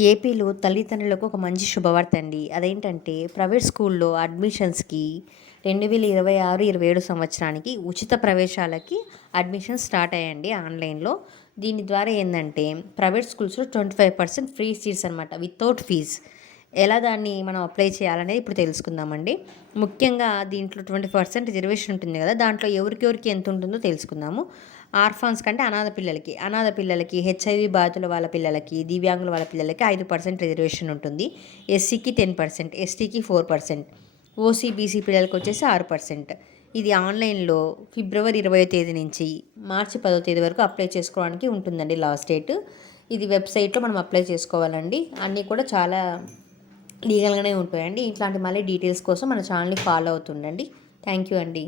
ఏపీలో తల్లిదండ్రులకు ఒక మంచి శుభవార్త అండి. అదేంటంటే ప్రైవేట్ స్కూల్లో అడ్మిషన్స్‌కి 2026, 27 సంవత్సరానికి ఉచిత ప్రవేశాలకి అడ్మిషన్స్ స్టార్ట్ అయ్యాయండి ఆన్‌లైన్‌లో. దీని ద్వారా ఏందంటే ప్రైవేట్ స్కూల్స్‌లో 25% ఫ్రీ సీట్స్ అనమాట వితౌట్ ఫీజ్. ఎలా దాన్ని మనం అప్లై చేయాలనేది ఇప్పుడు తెలుసుకుందామండి. ముఖ్యంగా దీంట్లో 20% రిజర్వేషన్ ఉంటుంది కదా! దాంట్లో ఎవరికెవరికి ఎంత ఉంటుందో తెలుసుకుందాము. ఆర్ఫాన్స్ కంటే అనాథ పిల్లలకి, హెచ్ఐవి బాధితుల వాళ్ళ పిల్లలకి, దివ్యాంగుల వాళ్ళ పిల్లలకి 5% రిజర్వేషన్ ఉంటుంది. ఎస్సీకి 10%, ఎస్టీకి 4%, ఓసీ, బీసీ పిల్లలకి వచ్చేసి 6%. ఇది ఆన్లైన్లో ఫిబ్రవరి 20వ తేదీ నుంచి మార్చి 10వ తేదీ వరకు అప్లై చేసుకోవడానికి ఉంటుందండి లాస్ట్ డేట్. ఇది వెబ్సైట్లో మనం అప్లై చేసుకోవాలండి. అన్నీ కూడా చాలా లీగల్గానే ఉంటాయండి. ఇట్లాంటి మళ్ళీ డీటెయిల్స్ కోసం మన ఛానల్ని ఫాలో అవుతుండండి. థ్యాంక్ యూ అండి.